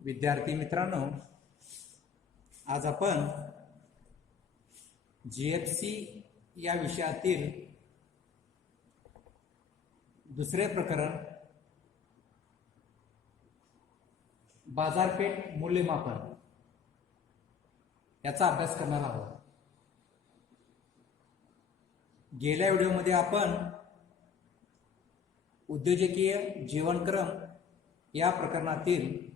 विद्यार्थी मित्रांनो, आज आपण जीएफसी या विषयातील दुसरे प्रकरण बाजारपेठ मूल्यमापन याचा अभ्यास करणार आहोत. गेल्या व्हिडिओमध्ये आपण उद्योजकीय जीवनक्रम या प्रकरणातील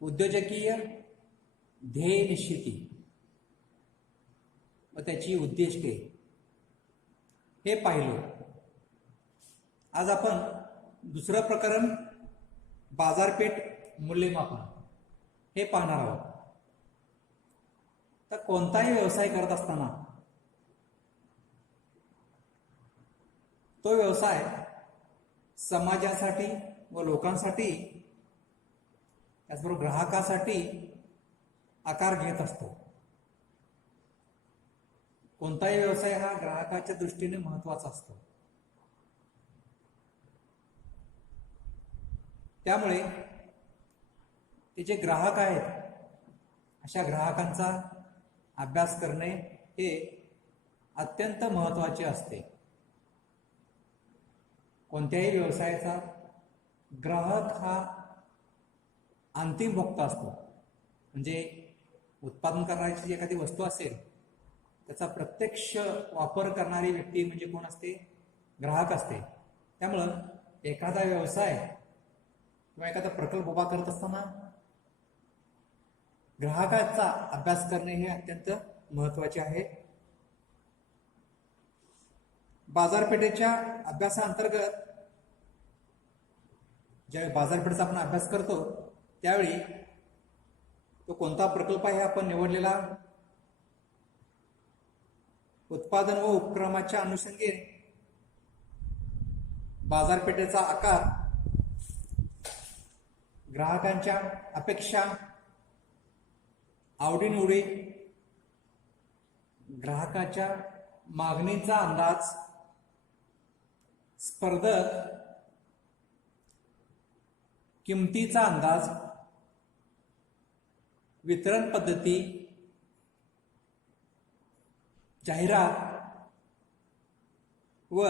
उद्योजकीय ध्येय निश्चिती व त्याची उद्दिष्टे हे पाहिलं. आज आपण दुसरं प्रकरण बाजारपेठ मूल्यमापन हे पाहणार आहोत. तर कोणताही व्यवसाय करत असताना तो व्यवसाय समाजासाठी व लोकांसाठी त्याचबरोबर ग्राहकासाठी आकार घेत असतो. कोणताही व्यवसाय हा ग्राहकाच्या दृष्टीने महत्त्वाचा असतो. त्यामुळे ते जे ग्राहक आहेत अशा ग्राहकांचा अभ्यास करणे हे अत्यंत महत्त्वाचे असते. कोणत्याही व्यवसायाचा ग्राहक हा अंतिम भोक्ता असतो. म्हणजे उत्पादन करण्याची जी एखादी वस्तू असेल त्याचा प्रत्यक्ष वापर करणारी व्यक्ती म्हणजे कोण असते? ग्राहक असते. त्यामुळं एखादा व्यवसाय किंवा एखादा प्रकल्प उभा करत असताना ग्राहकाचा अभ्यास करणे हे अत्यंत महत्त्वाचे आहे. बाजारपेठेच्या अभ्यासाअंतर्गत ज्यावेळी बाजारपेठेचा आपण अभ्यास करतो त्यावेळी तो कोणता प्रकल्प आहे आपण निवडलेला उत्पादन व उपक्रमाच्या अनुषंगाने बाजारपेठेचा आकार, ग्राहकांच्या अपेक्षा, आवडीनिवडी, ग्राहकाच्या मागणीचा अंदाज, स्पर्धक, किमतीचा अंदाज, वितरण पद्धती, जाहिरात व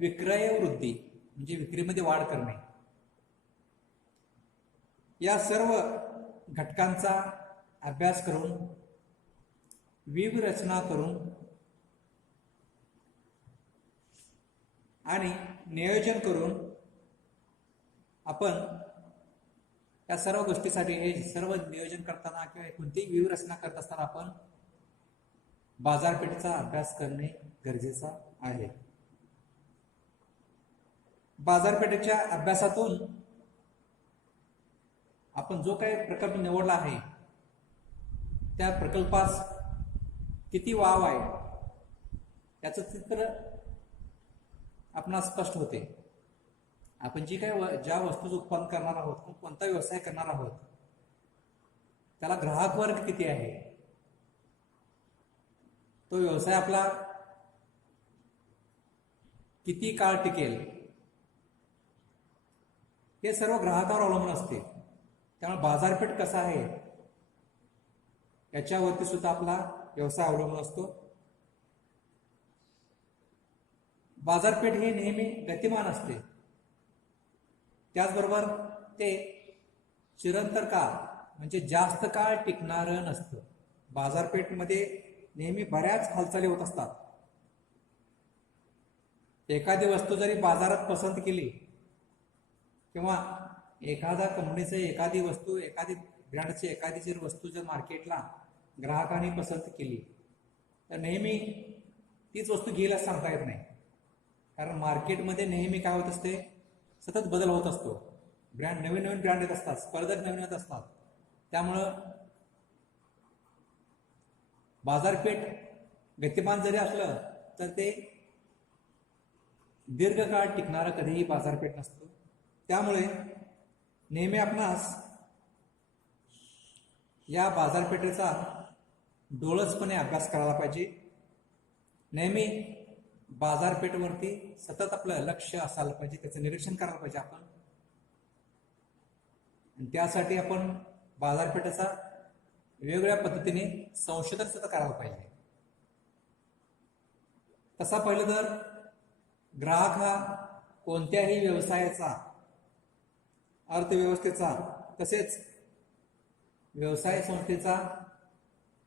विक्रय वृद्धी म्हणजे विक्रीमध्ये वाढ करणे या सर्व घटकांचा अभ्यास करून व्यूहरचना करून आणि नियोजन करून आपण या सर्व गोष्टीसाठी हे सर्व नियोजन करताना किंवा कोणतीही व्यूहरचना करत असताना आपण बाजारपेठेचा अभ्यास करणे गरजेचा आहे. बाजारपेठेच्या अभ्यासातून आपण जो काही प्रकल्प निवडला आहे त्या प्रकल्पास किती वाव आहे याचं चित्र आपणास स्पष्ट होते. आपण जी काही ज्या वस्तूचं उत्पादन करणार आहोत, कोणता व्यवसाय करणार आहोत, त्याला ग्राहक वर्ग किती आहे, तो व्यवसाय आपला किती काळ टिकेल, हे सर्व ग्राहकावर अवलंबून असते. त्यामुळे बाजारपेठ कसा आहे याच्यावरती सुद्धा आपला व्यवसाय अवलंबून असतो. बाजारपेठ हे नेहमी गतिमान असते. त्याचबरोबर ते चिरंतर काळ म्हणजे जास्त काळ टिकणारं नसतं. बाजारपेठमध्ये नेहमी बऱ्याच हालचाली होत असतात. एखादी वस्तू जरी बाजारात पसंत केली किंवा एखादा कंपनीचं एखादी वस्तू, एखादी ब्रँडची एखादी जर वस्तू जर मार्केटला ग्राहकांनी पसंत केली तर नेहमी तीच वस्तू घ्यायला सांगता येत नाही. कारण मार्केटमध्ये नेहमी काय होत असते, सतत बदल होत असतो. ब्रँड नवीन नवीन ब्रँड येत असतात, स्पर्धक नवीन येत असतात. त्यामुळं बाजारपेठ गतिमान जरी असलं तर ते दीर्घकाळ टिकणारं कधीही बाजारपेठ नसतं. त्यामुळे नेहमी आपणास या बाजारपेठेचा डोळसपणे अभ्यास करायला पाहिजे. नेहमी बाजारपेठेवरती सतत आपलं लक्ष असायला पाहिजे, त्याचं निरीक्षण करायला पाहिजे आपण. आणि त्यासाठी आपण बाजारपेठेचा वेगवेगळ्या पद्धतीने संशोधन सुद्धा करायला पाहिजे. तसा पाहिलं तर ग्राहक हा कोणत्याही व्यवसायाचा, अर्थव्यवस्थेचा तसेच व्यवसाय संस्थेचा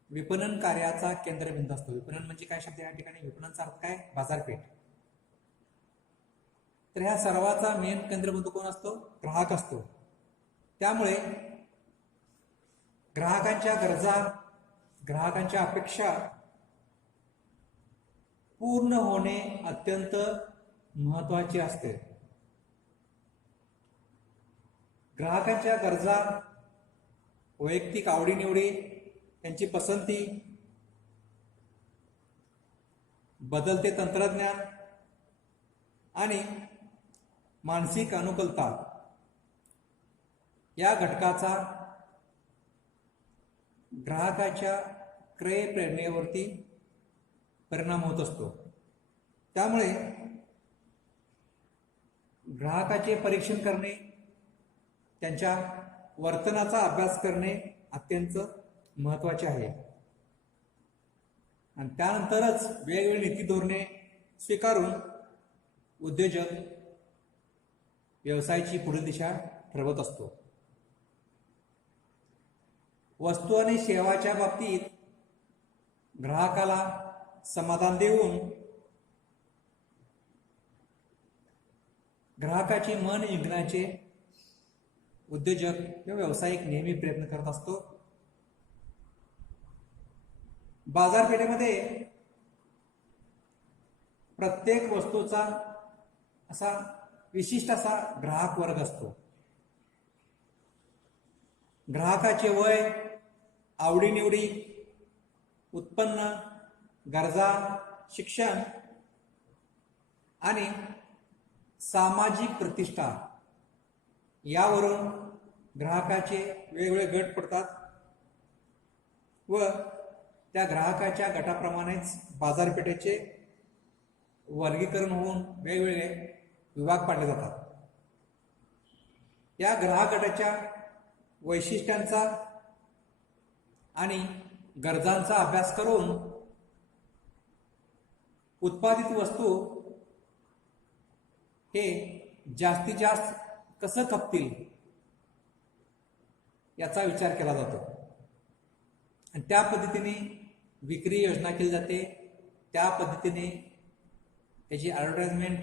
विपणन कार्याचा केंद्रबिंदू असतो. विपणन म्हणजे काय शब्द या ठिकाणी? विपणनचा अर्थ काय? बाजारपेठ. तर ह्या सर्वाचा मेन केंद्रबिंदू कोण असतो? ग्राहक असतो. त्यामुळे ग्राहकांच्या गरजा, ग्राहकांच्या अपेक्षा पूर्ण होणे अत्यंत महत्वाचे असते. ग्राहकांच्या गरजा, वैयक्तिक आवडीनिवडी, त्यांची पसंती, बदलते तंत्रज्ञान आणि मानसिक अनुकूलता या घटकाचा ग्राहकाच्या क्रय प्रेरणेवरती परिणाम होत असतो. त्यामुळे ग्राहकाचे परीक्षण करणे, त्यांच्या वर्तनाचा अभ्यास करणे अत्यंत महत्त्वाचे आहे आणि त्यानंतरच वेगवेगळी नीती धोरणे स्वीकारून उद्योजक व्यवसायाची पुढील दिशा ठरवत असतो. वस्तू आणि सेवाच्या बाबतीत ग्राहकाला समाधान देऊन ग्राहकाचे मन जिंकण्याचे उद्योजक किंवा व्यावसायिक नेहमी प्रयत्न करत असतो. बाजारपेठेमध्ये प्रत्येक वस्तूचा असा विशिष्ट असा ग्राहक वर्ग असतो. ग्राहकाचे वय, आवडीनिवडी, उत्पन्न, गरजा, शिक्षण आणि सामाजिक प्रतिष्ठा यावरून ग्राहकाचे वेगवेगळे गट पडतात व त्या ग्राहकाच्या गटाप्रमाणेच बाजारपेठेचे वर्गीकरण होऊन वेगवेगळे विभाग पाडले जातात. या ग्राहक गटाच्या वैशिष्ट्यांचा आणि गरजांचा अभ्यास करून उत्पादित वस्तू हे जास्तीत जास्त कसं खपतील याचा विचार केला जातो आणि त्या पद्धतीने विक्री योजना केली जाते. त्या पद्धतीने त्याची ॲडव्हर्टाइजमेंट,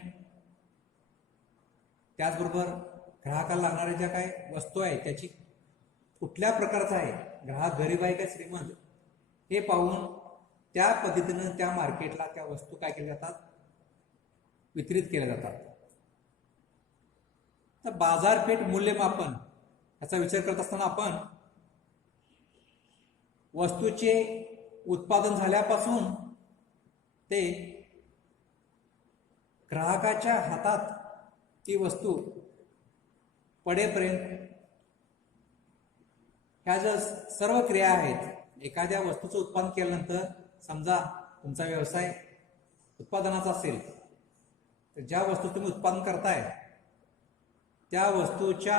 त्याचबरोबर ग्राहकाला लागणाऱ्या ज्या काय वस्तू आहे त्याची कुठल्या प्रकारचा आहे, ग्राहक गरीब आहे का श्रीमंत हे पाहून त्या पद्धतीनं त्या मार्केटला त्या वस्तू काय केल्या जातात, वितरित केल्या जातात. तर बाजारपेठ मूल्यमापन याचा विचार करत असताना आपण वस्तूचे उत्पादन झाल्यापासून ते ग्राहकाच्या हातात ती वस्तू पडेपर्यंत ह्या ज्या सर्व क्रिया आहेत. एखाद्या वस्तूचं उत्पादन केल्यानंतर समजा तुमचा व्यवसाय उत्पादनाचा असेल तर ज्या वस्तू तुम्ही उत्पादन करताय त्या वस्तूच्या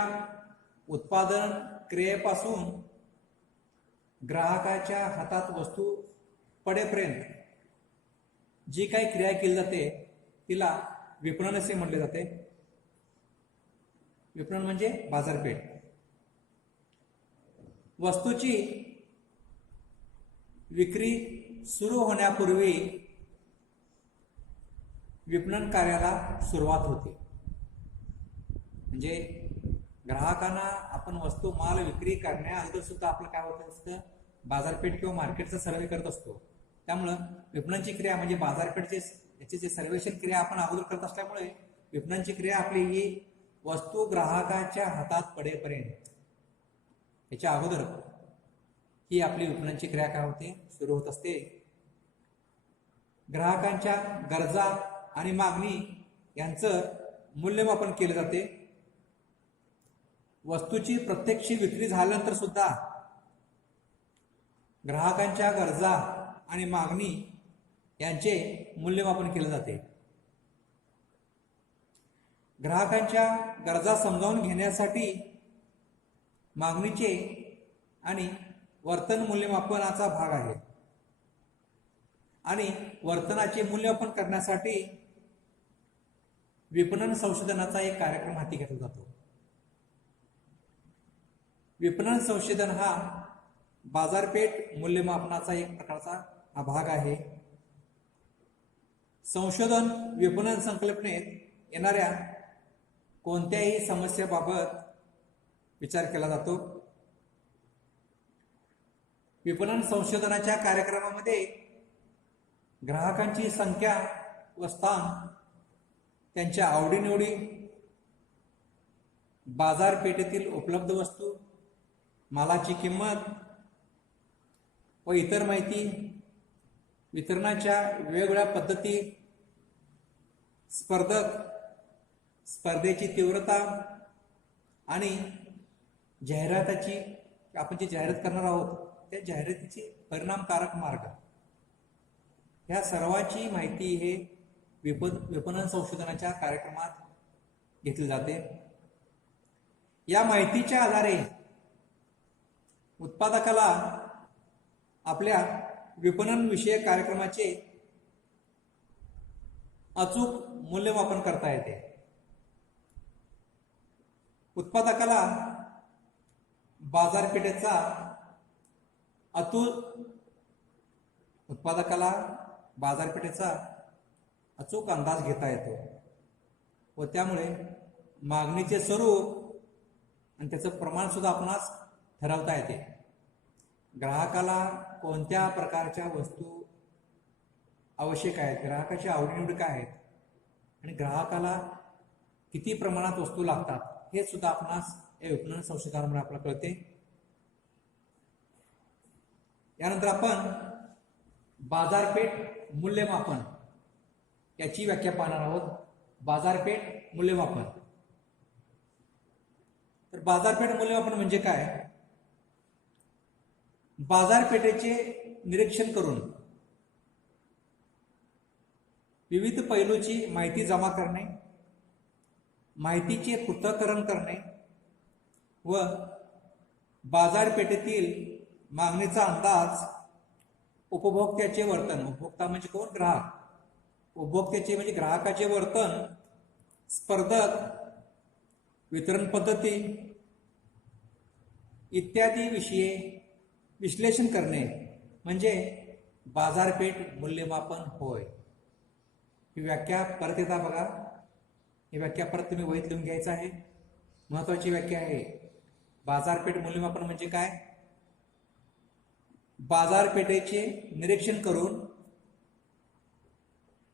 उत्पादन क्रियेपासून ग्राहकाच्या हातात वस्तू पडेपर्यंत जी काही क्रिया केली जाते तिला विपणन असे म्हटले जाते. विपणन म्हणजे बाजारपेठ. वस्तूची विक्री सुरू होण्यापूर्वी विपणन कार्याला सुरुवात होते. म्हणजे ग्राहकांना आपण वस्तू माल विक्री करण्या अगोदर सुद्धा आपलं काय होत असतं, बाजारपेठ किंवा मार्केटचा सर्वे करत असतो. त्यामुळं विपणनची क्रिया म्हणजे बाजारपेठचे याचे जे सर्वेक्षण क्रिया आपण अगोदर करत असल्यामुळे विपणनची क्रिया आपली ही वस्तू ग्राहकाच्या हातात पडेपर्यंत याच्या अगोदर ही आपली विपणनची क्रिया काय होते, सुरू होत असते. ग्राहकांच्या गरजा आणि मागणी यांचं मूल्यमापन केले जाते. वस्तूची प्रत्यक्ष विक्री झाल्यानंतर सुद्धा ग्राहकांच्या गरजा आणि मागणी यांचे मूल्यमापन केले जाते. ग्राहकांच्या गरजा समजावून घेण्यासाठी मागणीचे आणि वर्तन मूल्यमापनाचा भाग आहे आणि वर्तनाचे मूल्यमापन करण्यासाठी विपणन संशोधनाचा एक कार्यक्रम हाती घेतला जातो. विपणन संशोधन हा बाजारपेठ मूल्यमापनाचा एक प्रकारचा हा भाग आहे. संशोधन विपणन संकल्पनेत येणाऱ्या कोणत्याही समस्येबाबत विचार केला जातो. विपणन संशोधनाच्या कार्यक्रमामध्ये ग्राहकांची संख्या व स्थान, त्यांच्या आवडीनिवडी, बाजारपेठेतील उपलब्ध वस्तू, मालाची किंमत व इतर माहिती, वितरणाच्या वेगवेगळ्या पद्धती, स्पर्धेची तीव्रता आणि जाहिरातीची, आपण जी जाहिरात करणार आहोत त्या जाहिरातीची परिणामकारक मार्ग, ह्या सर्वाची माहिती हे विपणन संशोधनाच्या कार्यक्रमात घेतली जाते. या माहितीच्या आधारे उत्पादकाला आपल्या विपणन विषयक कार्यक्रमाचे अचूक मूल्यमापन करता येते. उत्पादकाला बाजारपेठेचा अचूक अंदाज घेता येतो व त्यामुळे मागणीचे स्वरूप आणि त्याचं प्रमाण सुद्धा आपणास ठरवता येते. ग्राहकाला कोणत्या प्रकारच्या वस्तू आवश्यक आहेत, ग्राहकाच्या आवडीनिवडी काय आहेत आणि ग्राहकाला किती प्रमाणात वस्तू लागतात हे सुद्धा आपणास या विपणन संशोधनामुळे आपल्याला कळते. यानंतर आपण बाजारपेठ मूल्यमापन याची व्याख्या पाहणार आहोत. बाजारपेठ मूल्यमापन. तर बाजारपेठ मूल्यमापन म्हणजे काय? बाजारपेठेचे निरीक्षण करून विविध पैलूची माहिती जमा करणे, माहितीचे पृथक्करण करणे व बाजारपेठेतील मागणीचा अंदाज, उपभोक्त्याचे वर्तन, उपभोक्ता म्हणजे कोण? ग्राहक. उपभोक्त्याचे म्हणजे ग्राहकाचे वर्तन, स्पर्धक, वितरण पद्धती इत्यादी विषयी विश्लेषण करणे म्हणजे बाजारपेठ मूल्यमापन होय. ही व्याख्या परत येता बघा. ही व्याख्या परत तुम्ही वहीत लिहून घ्यायचं आहे. महत्वाची व्याख्या आहे. बाजारपेठ मूल्यमापन म्हणजे काय? बाजारपेठेचे निरीक्षण करून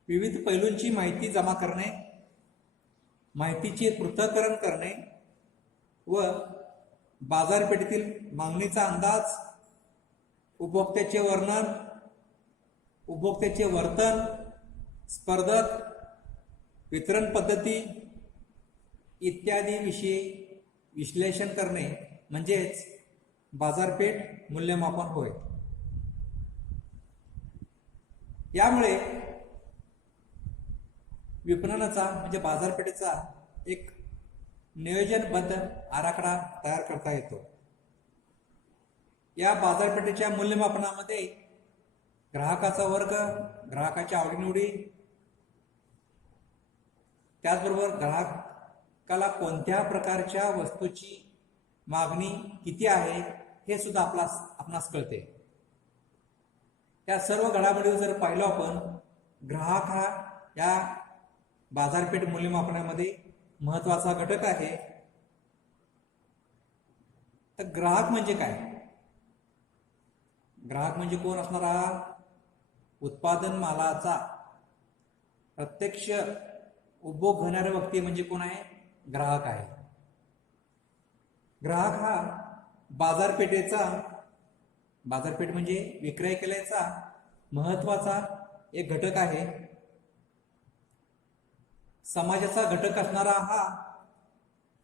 विविध पैलूंची माहिती जमा करणे, माहितीचे पृथक्करण करणे व बाजारपेठेतील मागणीचा अंदाज, उपभोक्त्याचे वर्तन, स्पर्धक, वितरण पद्धती इत्यादी विषयी विश्लेषण करणे म्हणजेच बाजारपेठ मूल्यमापन होय. यामुळे विपणनाचा म्हणजे बाजारपेठेचा एक नियोजनबद्ध आराखडा तयार करता येतो. या बाजारपेठेच्या मूल्यमापनामध्ये ग्राहकाचा वर्ग, ग्राहकाच्या आवडीनिवडी, त्याचबरोबर ग्राहकाला कोणत्या प्रकारच्या वस्तूची मागणी किती आहे हे सुद्धा आपणास कळते. त्या सर्व घडामोडी जर पाहिलं आपण, ग्राहक हा या बाजारपेठ मूल्यमापनामध्ये महत्वाचा घटक आहे. तर ग्राहक म्हणजे काय? ग्राहक म्हणजे कोण असणारा? उत्पादन मालाचा प्रत्यक्ष उपभोग घेणारे व्यक्ती म्हणजे कोण आहे? ग्राहक आहे. ग्राहक हा बाजारपेठ म्हणजे विक्रय केल्याचा महत्वाचा एक घटक आहे. समाजाचा घटक असणारा हा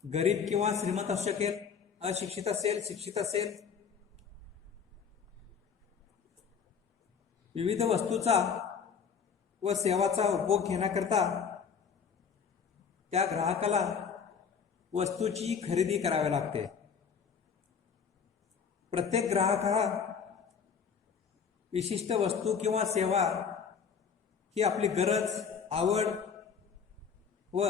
गरीब किंवा श्रीमंत असू शकेल, अशिक्षित असेल, शिक्षित असेल, विविध वस्तूचा व सेवाचा उपभोग घेण्याकरता त्या ग्राहकाला वस्तूची खरेदी करावी लागते. प्रत्येक ग्राहक हा विशिष्ट वस्तू किंवा सेवा ही आपली गरज, आवड व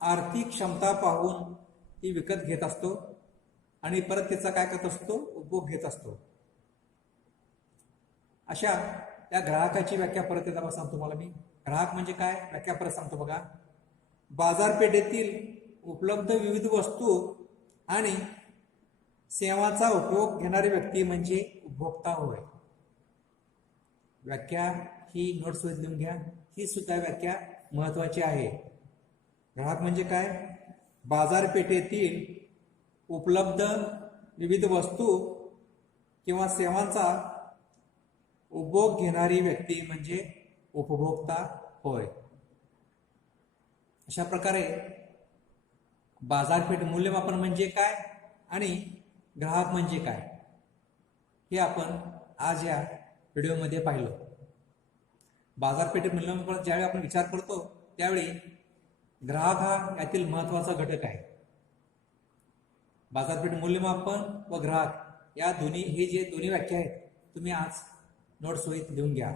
आर्थिक क्षमता पाहून ती विकत घेत असतो आणि परत त्याचा काय करत असतो, उपभोग घेत असतो. अशा त्या ग्राहकाची व्याख्या परत एकदा सांगतो तुम्हाला मी. ग्राहक म्हणजे काय, व्याख्या परत सांगतो बघा. बाजारपेठेतील उपलब्ध विविध वस्तू आणि सेवांचा उपयोग घेणारी व्यक्ती म्हणजे उपभोक्ता होय. व्याख्या ही नोट्स वर लिहून घ्या, ही सुद्धा व्याख्या महत्वाची आहे. ग्राहक म्हणजे काय, बाजारपेठेतील उपलब्ध विविध वस्तू किंवा सेवांचा उपभोग घेणारी व्यक्ती म्हणजे उपभोक्ता होय. अशा प्रकारे बाजारपेठ मूल्यमापन म्हणजे काय आणि ग्राहक म्हणजे काय हे आपण आज या व्हिडिओमध्ये पाहिलं. बाजारपेठेत मूल्यमापन ज्यावेळी आपण विचार करतो त्यावेळी ग्राहक हा यातील महत्वाचा घटक आहे. बाजारपेठ मूल्यमापन व ग्राहक या दोन्ही, हे जे दोन्ही व्याख्या आहेत तुम्ही आज नोट्स वहीत लिहून घ्या.